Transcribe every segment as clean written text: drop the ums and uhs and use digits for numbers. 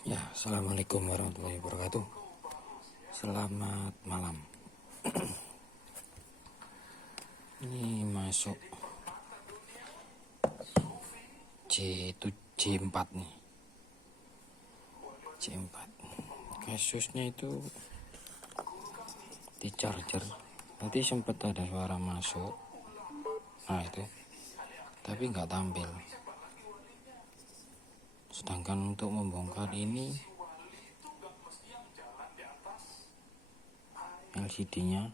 Ya, assalamualaikum warahmatullahi wabarakatuh. Selamat malam. Ini masuk J4 nih. J4. Kasusnya itu di charger. Tadi sempat ada suara masuk. Nah itu, tapi nggak tampil. Sedangkan untuk membongkar ini LCD-nya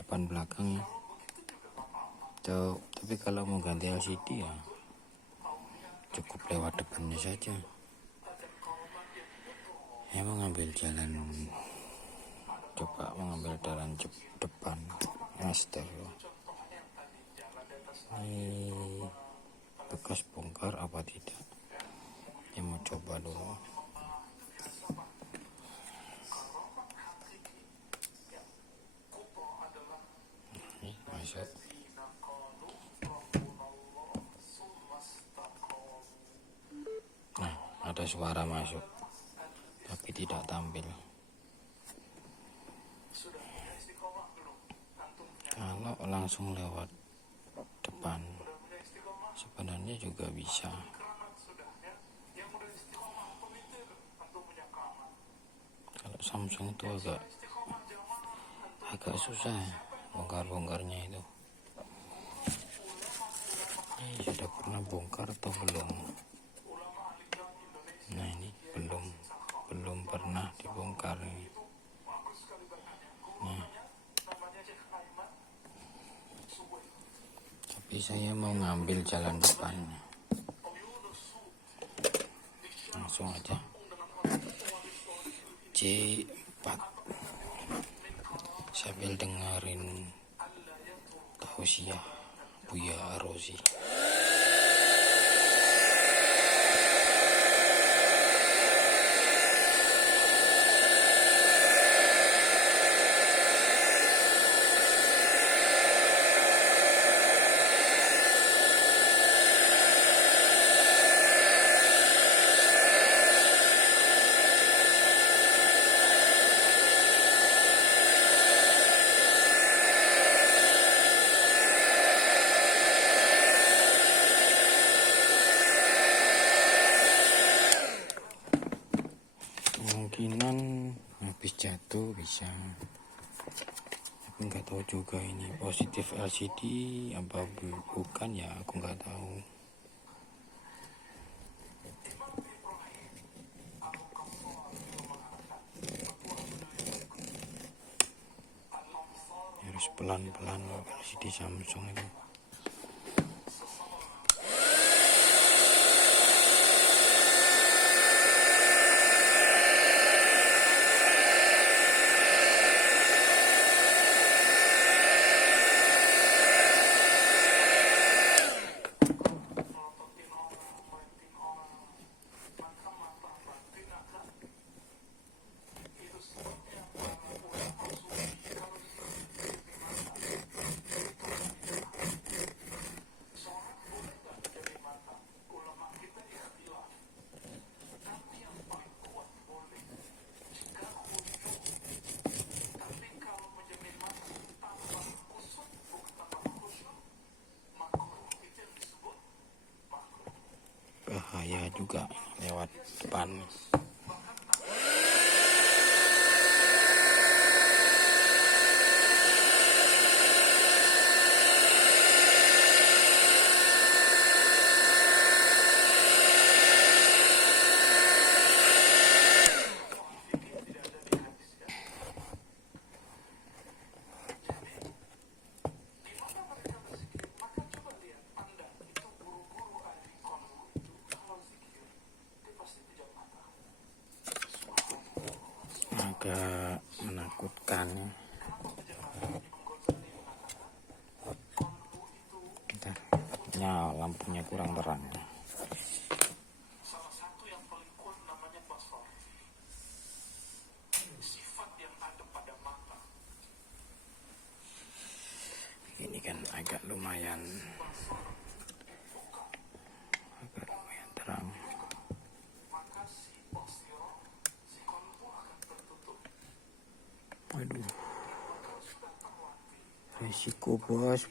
depan belakang. Tapi kalau mau ganti LCD ya cukup lewat depannya saja. Ya mengambil jalan depan master. Ini bekas bongkar apa tidak? Ya mau coba dulu. Ini masuk. Nah, ada suara masuk, tapi tidak tampil. Kalau langsung lewat depan, sebenarnya juga bisa. Kalau Samsung itu agak susah bongkar-bongkarnya itu. Ini sudah pernah bongkar atau belum? Nah ini belum pernah dibongkar ini. Nah, tapi saya mau ngambil jalan depannya. Langsung aja. J4 sambil dengerin tausiah Buya Arozi. Kemungkinan habis jatuh bisa, tapi nggak tahu juga ini positif LCD apa bukan, ya aku nggak tahu. Harus pelan-pelan LCD Samsung itu. Bahaya juga lewat depan. Agak menakutkan ya. Bentar, lampunya kurang terang. Ini kan agak lumayan terang. Resiko bos.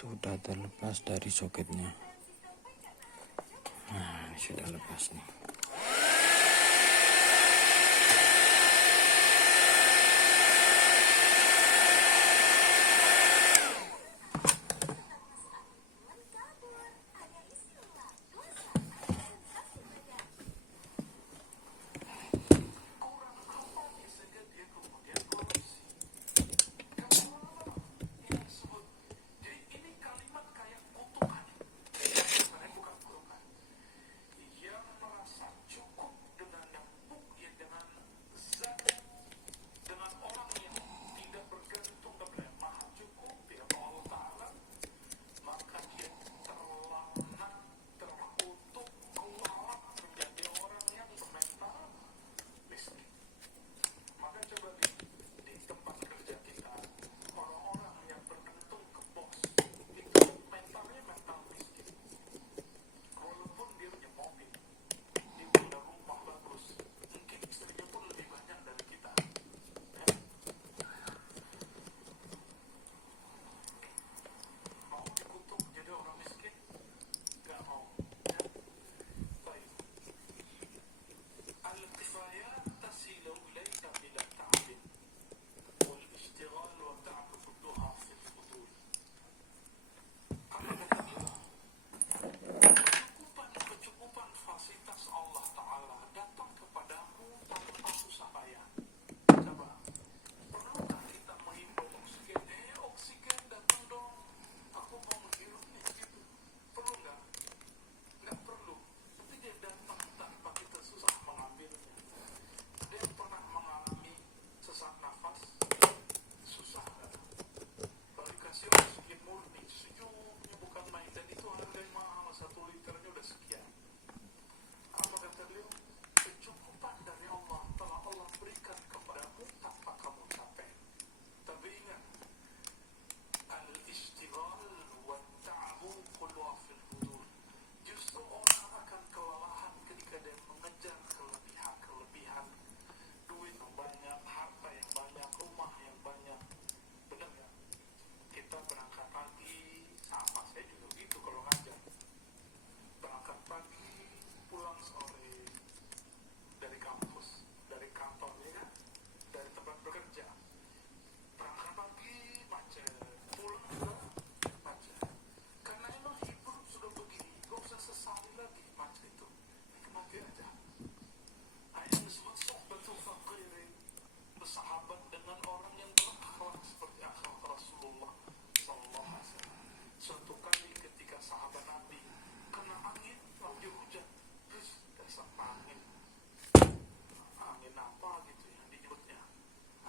Sudah terlepas dari soketnya. Nah, ini sudah lepas nih.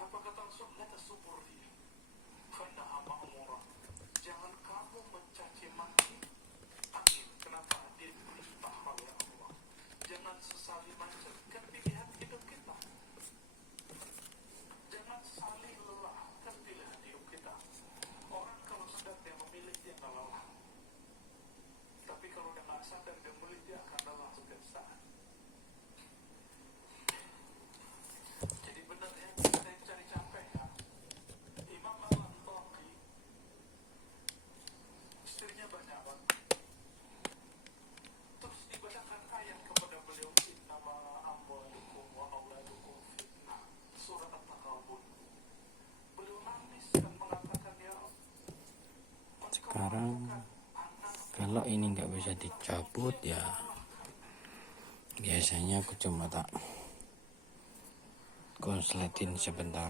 Apa kata Rasul? La tasubur rih. Sekarang kalau ini nggak bisa dicabut ya biasanya aku cuma tak konsletin sebentar,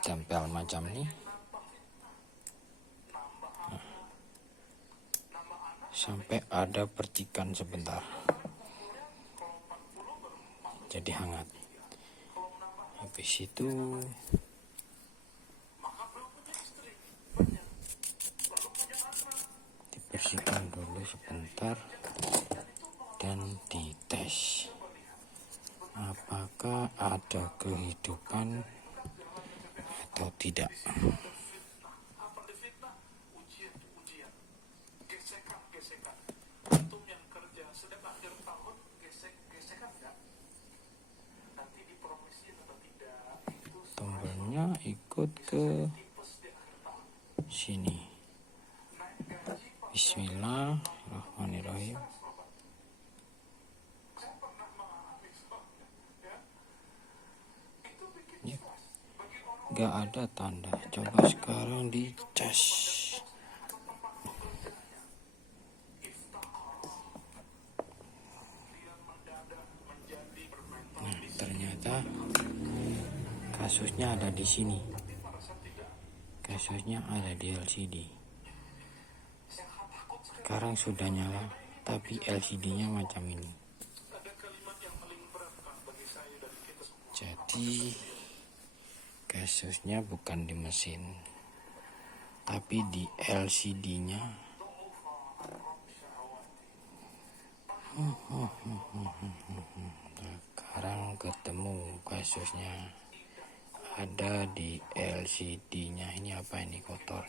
tempel macam ini sampai ada percikan sebentar jadi hangat. Habis itu dibersihkan dulu sebentar dan dites apakah ada kehidupan atau tidak. Tombolnya ikut ke sini. Bismillahirrahmanirrahim. Ya, gak ada tanda. Coba sekarang dicas. Nah, ternyata kasusnya ada di sini. Kasusnya ada di LCD. Sekarang sudah nyala, tapi LCD-nya macam ini. Jadi kasusnya bukan di mesin, tapi di LCD-nya. Sekarang ketemu kasusnya ada di LCD-nya. Ini apa ini, kotor?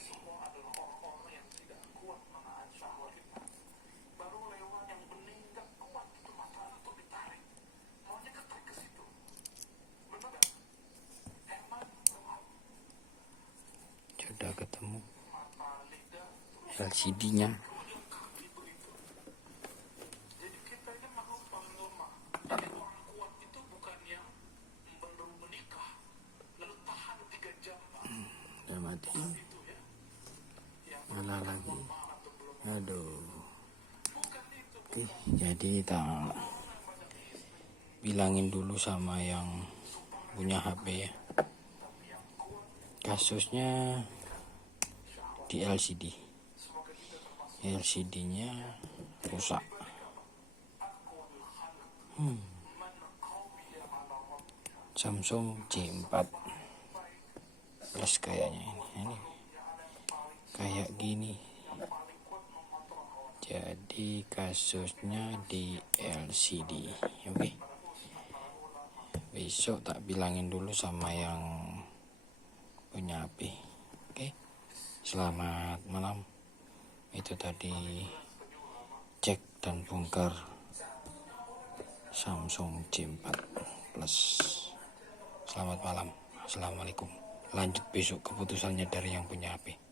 Sudah ketemu LCD-nya. Udah mati. Nyala lagi. Aduh. Oke, jadi kita bilangin dulu sama yang punya HP ya. Kasusnya di LCD. LCD-nya rusak. Samsung J4 Plus kayaknya ini kayak gini. Jadi kasusnya di LCD. Oke. Besok tak bilangin dulu sama yang punya HP. Oke. Selamat malam. Itu tadi cek dan bongkar Samsung J4 Plus. Selamat malam. Assalamualaikum. Lanjut besok keputusannya dari yang punya HP.